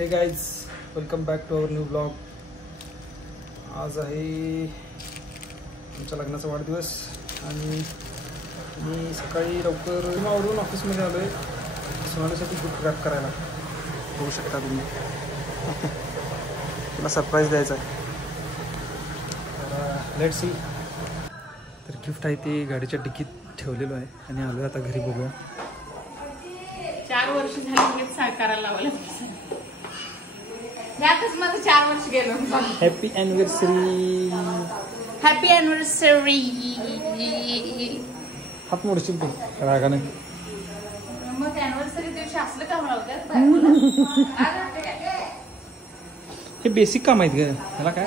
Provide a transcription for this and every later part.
हे guys, welcome back to our new blog. आज आहे आमच्या लग्नाचा वाढदिवस आणि मी सकाळी लवकर आवरून ऑफिसमध्ये आलो आहे सोनालीसाठी गिफ्ट रॅप करायला. बघू शकता तुम्ही, तुला सरप्राईज द्यायचा आहे. तर लेट सी. तर गिफ्ट आहे ते गाडीच्या डिकीत ठेवलेलं आहे आणि आलो आता घरी. बघूया. 4 वर्ष झाली करायला लावलं. यातच माझं 4 वर्ष गेलो. Happy anniversary. Happy anniversary. हात मोडशील तू रागाने. मग ॲनिव्हर्सरी दिवशी असलं काम लावतात. हे बेसिक काम आहेत ग, त्याला काय.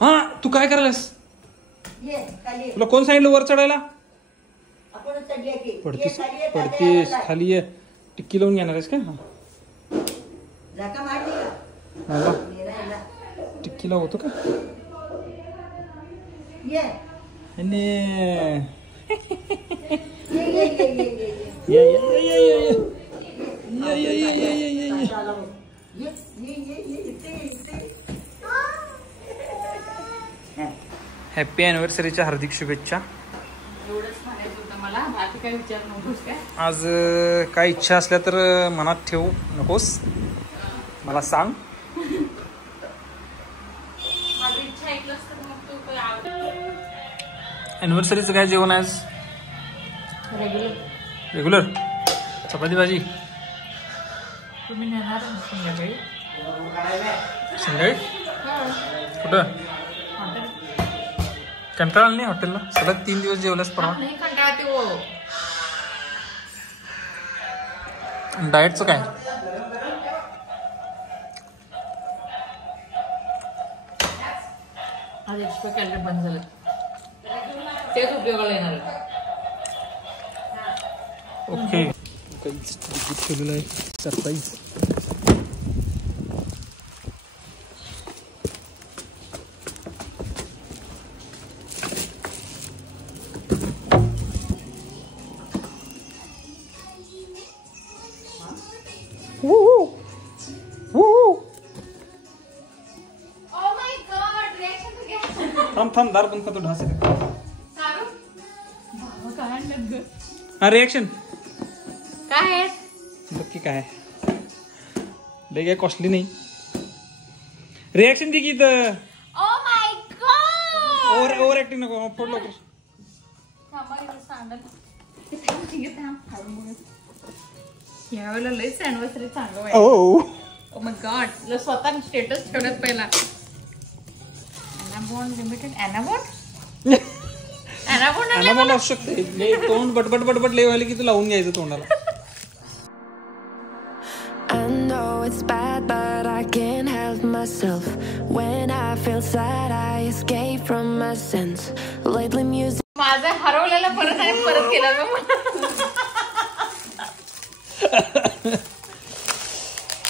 हा तू काय करायलास? तुला कोण सांगितलं वर चढायला? पडतीस पडतीस खाली ये. टिक्की लावून घेणार आहेस का? मला टिक्की लावतो का? हॅपी ॲनिव्हर्सरीच्या हार्दिक शुभेच्छा. आज काय इच्छा असल्या तर मनात ठेवू नकोस, मला सांग. ॲनिव्हर्सरीचं काय जेवण आज? रेग्युलर चपाती भाजी. तुम्ही नेणार संध्याकाळी? संध्याकाळी कुठं? कंटाळा नाही हॉटेलला? सलग 3 दिवस जेवलास परवा. डाएटचं काय? आज एक्स्ट्रा कॅलरी बंद झालं, तेच उपयोगाला येणार. ओके. गिफ्ट केलेलं आहे सरप्राईज. थांब थांब, दार बंद करतो. ढास आहे. हा रिएक्शन काय आहे? नक्की काय लय काय कॉस्टली नाही. रिएक्शन दी की तर. Oh my God, over acting नको. फोड लवकर. यावेळेला लईच ॲनिव्हर्सरी चांगलं आहे. ओ माय गॉड, स्वतः स्टेटस ठेवण्यात पहिला. Anabond Limited. Anabond असू शकते. तोंड बटबट बटबट लय व्हायला की तू लावून घ्यायचं तोंडाला. I know it's bad but I can't help myself. When I feel sad I escape from my sense. Lately music माझा हरवलेला परत आणि परत केला ग.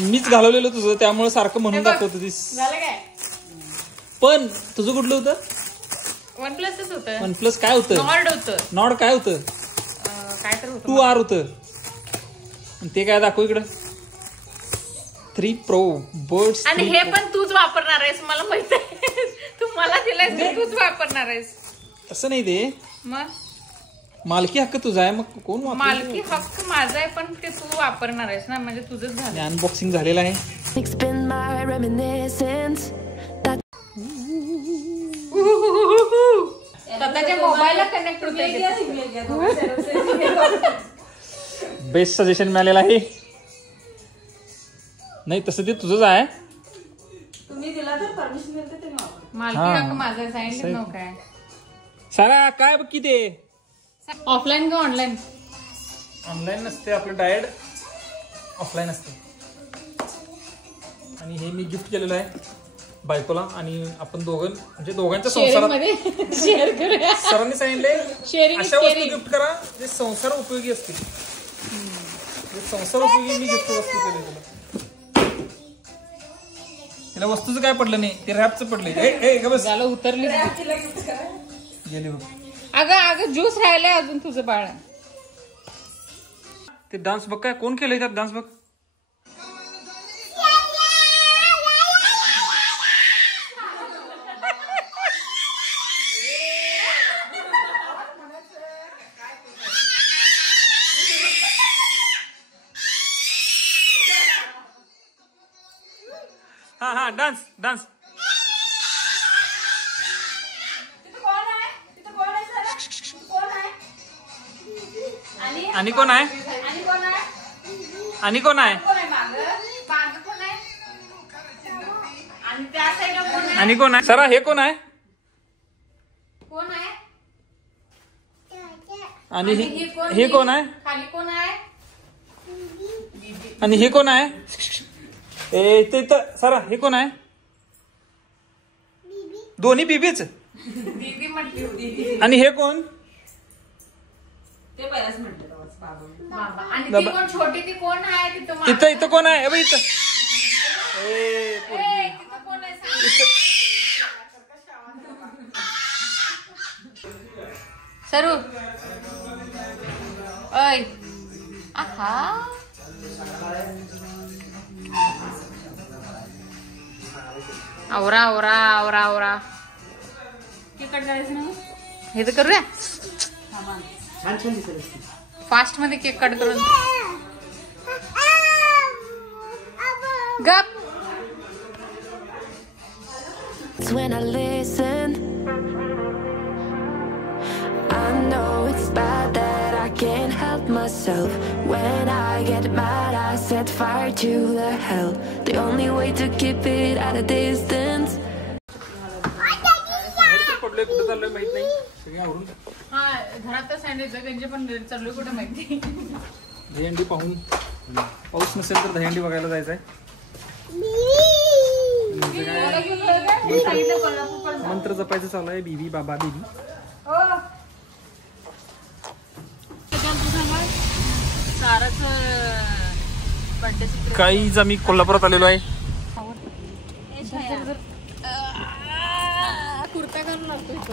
मीच घालवलेलं तुझं, त्यामुळे सारखं म्हणून दाखवत होतीस. झालं काय? पण तुझं कुठलं होतं? OnePlus होतं. OnePlus काय होतं? नॉर्ड होतं. नॉर्ड काय होतं? काय तर होतं. 2R होतं. ते काय दाखव इकडं. 3 Pro बर्ड्स. आणि हे पण तूच वापरणार आहेस, मला माहित आहे. तू मला दिलायस, तूच वापरणार आहेस. तसं नाही ते. मग मालकी हक्क तुझा आहे, मग कोण वापरणार? मालकी हक्क माझा आहे, पण ते तू वापरणार आहेस ना, म्हणजे तुझंच झालं. अनबॉक्सिंग झालेलं आहे. spin my reminiscence. स्वतःच्या मोबाईलला कनेक्ट होते. बेस्ट सजेशन मिळालेलं आहे. नाही तसं ते तुझंच आहे. तुम्ही दिला तर परमिशन देते ते मालकी हक्क माझा आहे. सांगितलं नव्हतं काय? सारा काय बघ किती. ऑफलाईन का ऑनलाईन? ऑनलाईन नसते आपलं, डायरेक्ट ऑफलाईन असते. आणि हे मी गिफ्ट केलेलं आहे बायकोला. आणि आपण म्हणजे दोघांच्या संसारात शेअर करूया. सरांनी सांगितले शेअरिंग अशा वस्तू गिफ्ट करा जे संसार उपयोगी असतील. संसार उपयोगी मी गिफ्ट वस्तू केली तुला. तिला वस्तूचं काय पडलं नाही, ते रॅपचं पडले. झालं उतरली. गेले बघ. अगं ज्यूस राहिलंय अजून तुझं बाळ. ते डान्स बघ काय कोण केलंय त्यात डान्स बघ. हा हा डान्स डान्स. आणि कोण आहे आणि कोण आहे आणि कोण आहे सरा हे कोण आहे आणि हे कोण आहे खाली कोण आहे आणि हे कोण आहे ए ते सरा हे कोण आहे दोन्ही बीबीच दीदी म्हटली होती. आणि हे कोण ते पहिलाच म्हटलं बाबा आणि ती कोण छोटी ती कोण आहे तिथं इथं इथं कोण आहे इथं तिथं कोण आहे सांग. सरू ओय आहा आवरा आवरा आवरा आवरा केक कट करायचं ना हे तर करूया छान छान दिसत असते. फास्ट मध्ये केक कट करून गप. When I listen, I know it's bad that I can't help myself. When I get mad, I set fire to the hell. The only way to keep it at a distance. पडले कुठे चाललोय माहित नाही सगळे आवरून हा घरात sandwich त्यांचे पण चालू कुठे माहिती. दहीहंडी पाहून पाऊस नसेल तर दहीहंडी बघायला जायचंय. मंत्र जपायचं चालू आहे बीबी बाबा बीबी. काहीच आम्ही कोल्हापुरात आलेलो आहे.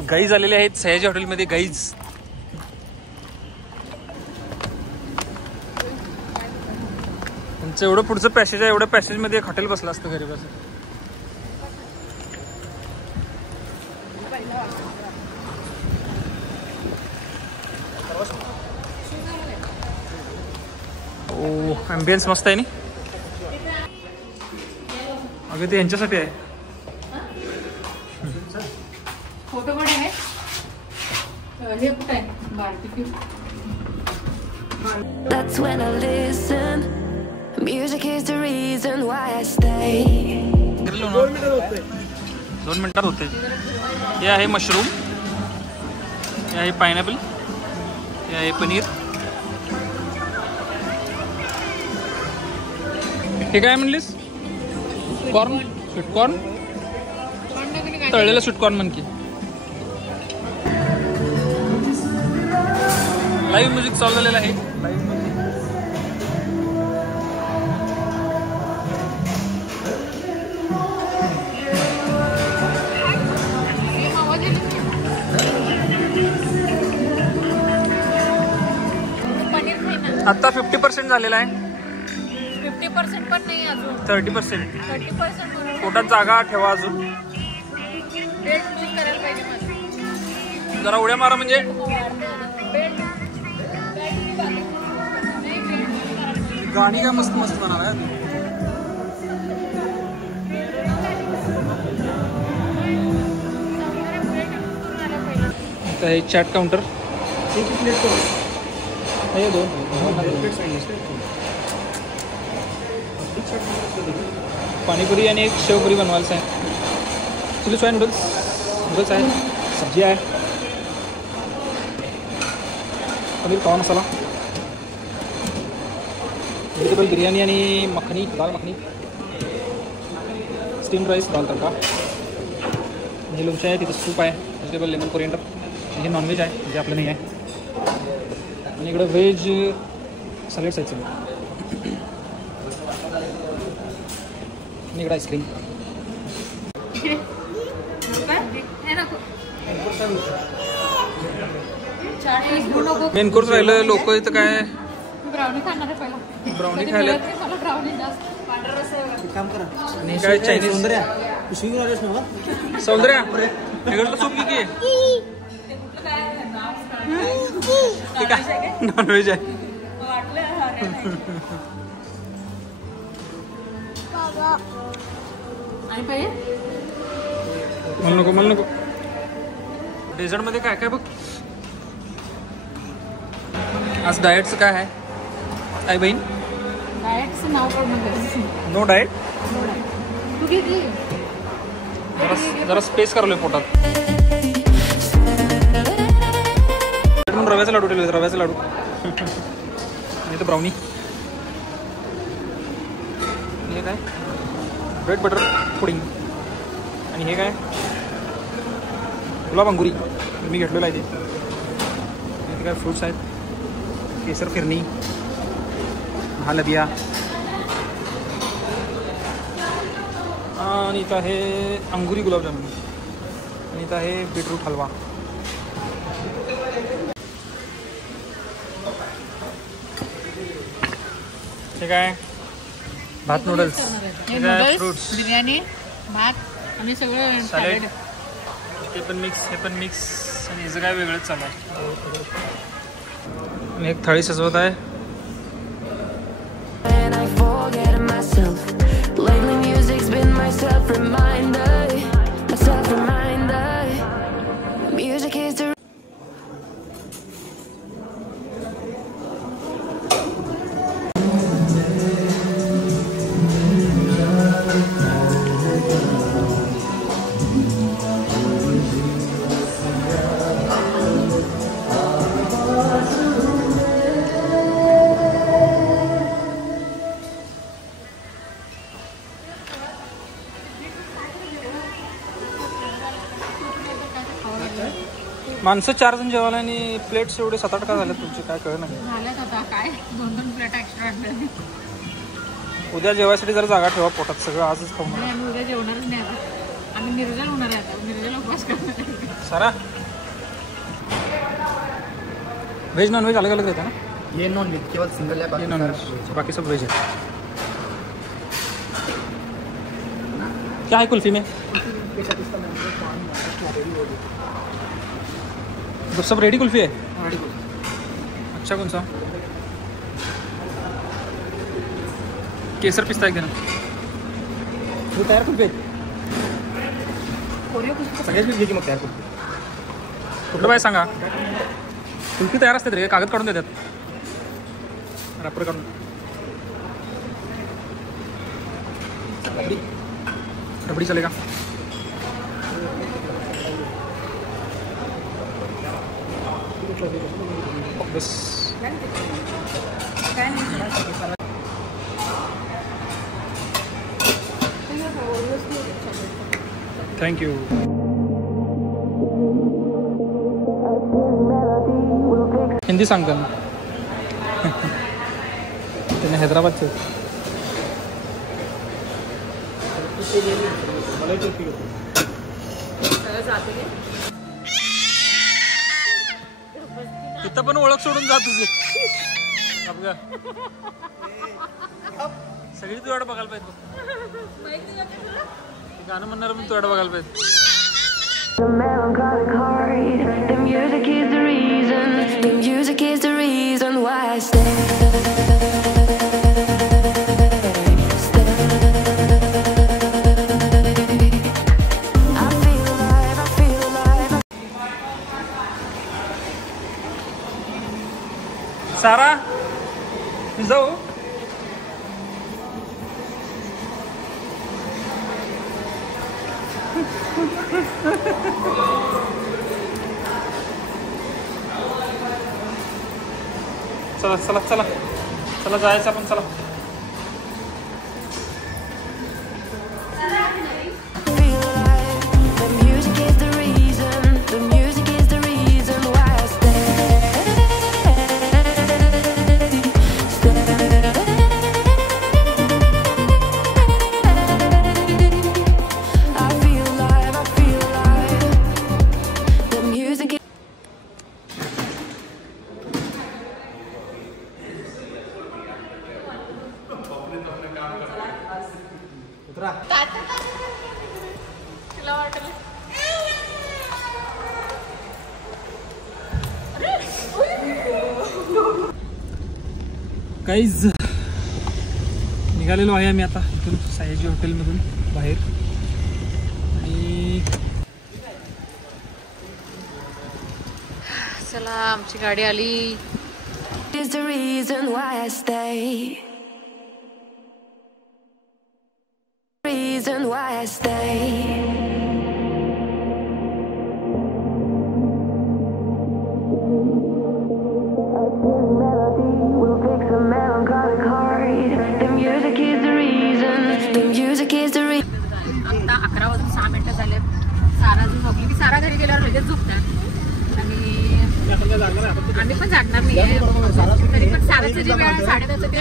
गाईज आलेले आहेत सयाजी हॉटेलमध्ये. गाईज त्यांचं एवढं पुढचं पॅसेज आहे. एवढं पॅसेज मध्ये एक हॉटेल बसलं असतं घरी बस. ओ ॲम्बियन्स मस्त आहे नी. अगं ते यांच्यासाठी आहे. फोटो पण आहे. हे कुठं आहे barbecue. That's when I listen. Music is the reason why I stay. 2 मिनिटात होते. हे आहे मशरूम, हे आहे पायनॅपल, हे आहे पनीर. हे काय म्हणलीस? कॉर्न स्वीटकॉर्न तळलेलं स्वीटकॉर्न म्हण की. लाईव्ह म्युझिक चालू झालेलं आहे. आता 50% झालेला आहे. 50% पण नाही अजून. 30%. 30% पोटात जागा ठेवा अजून. बेल्ट करायला पाहिजे मला. जरा उड्या मारा म्हणजे गाणी काय मस्त मस्त होणार आहे. हे चॅट काउंटर हे 2 पाणीपुरी आणि एक शेवपुरी बनवायचं आहे. चिली सोया नूडल्स आहे. सब्जी आहे. पनीर पाव मसाला, व्हेजिटेबल बिर्याणी आणि मखनी दाल मखनी, स्टीम राईस दाल तडका. हे लोणचं आहे. तिथं सूप आहे. Vegetable lemon coriander. हे नॉनव्हेज आहे म्हणजे आपलं नाही आहे. आणि इकडं व्हेज सॅलेड्स आहेत सगळं. आणि इकडं आईस्क्रीम. मेन कोर्स राहिलं. लोक इथं काय ब्राउनी खाणार आहे पहिला. ब्राउनी कधी खायला मिळत नाही मला ब्राउनी जास्त. पांढरा रस्सा आहे बघा. काम करा. आणि काय चायनीज सौंदर्या पिशवी घेऊन आलेस ना सौंदर्या तिकडलं सूप की काय नॉनव्हेज आहे. आणि पाहिजे मला नको डेझर्ट मध्ये काय काय बघ. आज डाएटचं काय आहे आई बहीण. डाएटचं नाव काय म्हणतात. No diet. तू घेतली जरा स्पेस करलोय पोटात. म्हणून रव्याचा लाडू ठेवले. रव्याचा लाडू आणि ब्राउनी. हे काय ब्रेड बटर पुडिंग. आणि हे काय गुलाब अंगुरी मी घेतलेलं आहे ते. काय फ्रूट्स आहेत. केसर फिरणी महालबिया आणि इथं आहे अंगुरी गुलाबजामुन. आणि इथं आहे बीटरूट हलवा. हे काय भात नूडल्स. हे काय फ्रूट्स बिर्याणी भात आणि सगळं सॅलेड. ते पण मिक्स हे पण मिक्स. आणि याचं काय वेगळंच चालू आहे. आणि एक थाळी सजवत आहे. And I forget myself. Lately music's been my self-reminder. My self-reminder. Music is the माणसं 4 जण जेवायला आणि प्लेट्स एवढे 7-8 का झाले तुमचे काय कळलं नाही. झाल्यात आता काय 2-2 प्लेट एक्स्ट्रा आणले. उद्या जेवायसाठी जरा जागा ठेवा पोटात. सगळं आजच खाऊ. आणि आम्ही उद्या जेवणारच नाही आता. आम्ही निर्जल होणार आहे आता. निर्जल उपवास करणार आहे. सारा व्हेज नॉन व्हेज अलग अलग रहता है ना. ये नॉन व्हेज केवळ सिंगल है. ये नॉन व्हेज बाकी सब वेज है. क्या है कुल्फी में. तो सब रेडी कुल्फी है. अच्छा कौन सा केसर पिस्ता एक देना. वो तयार कुल्फी आहे. सगळ्याच घे की मग तयार कुल्फी. कुठलं बाय सांगा. कुल्फी तयार असतात रे. कागद काढून देतात. रॅपर काढून. रबडी चलेगा. बस थँक यू. हिंदी सांगता ना. त्याने हैदराबादचे. इथं पण ओळख सोडून जा तुझी. सगळी तू एवढं बघायला पाहिजे. गाणं म्हणणार पण तू एवढं बघायला पाहिजे. The melancholic heart. The music is the reason. The music is the reason why I stay. I feel alive. I feel alive. सारा जाऊ. चला चला चला चला जायचं आपण. चला Feel alive. The music is the reason. The music is the reason why I stay. I feel alive. I feel alive. The music is उतरा. तिला वाटलं काहीच निघालेलो आहे आम्ही आता इथून सयाजी हॉटेलमधून बाहेर. आणि चला आमची गाडी आली. Is the reason why I stay. Reason why I stay. आता 11 वाजून 6 मिनिटं झाले. सारा अजून झोपली. मी सारा घरी गेल्यावर लगेच झोपतात आणि आम्ही पण जाणार नाही. तरी पण साराची जी वेळ 10:30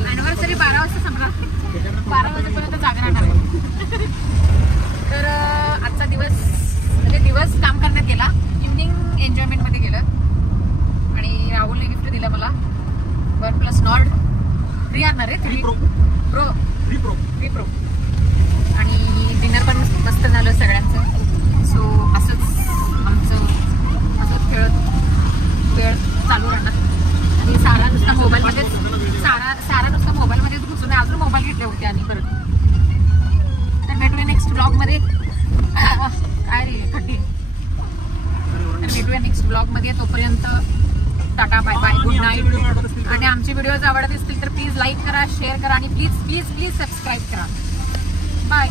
अॅनिव्हर्सरी 12 वाजता संपला. 12 वाजेपर्यंत जागा राहणार आहे. तर आजचा दिवस म्हणजे दिवस काम करण्यात गेला. इव्हनिंग एन्जॉयमेंटमध्ये गेलं. आणि राहुलने गिफ्ट दिलं मला OnePlus Nord 3 आणणार आहे. 3 Pro आणि डिनर पण मस्त झालं सगळ्यांचं. सो असंच आमचं असंच खेळत वेळ चालू राहणार. आणि सारा नुसता मोबाईलमध्येच सारा नुसता मोबाईलमध्येच घुसून अजून मोबाईल घेतले होते आणि परत. तर भेटूया नेक्स्ट ब्लॉगमध्ये. काय रे खड्डी. तर भेटूया नेक्स्ट ब्लॉगमध्ये. तोपर्यंत tata bye bye good night. आणि आमचे व्हिडिओज आवडत असतील तर प्लीज लाईक करा शेअर करा आणि प्लीज प्लीज प्लीज सबस्क्राईब करा. बाय.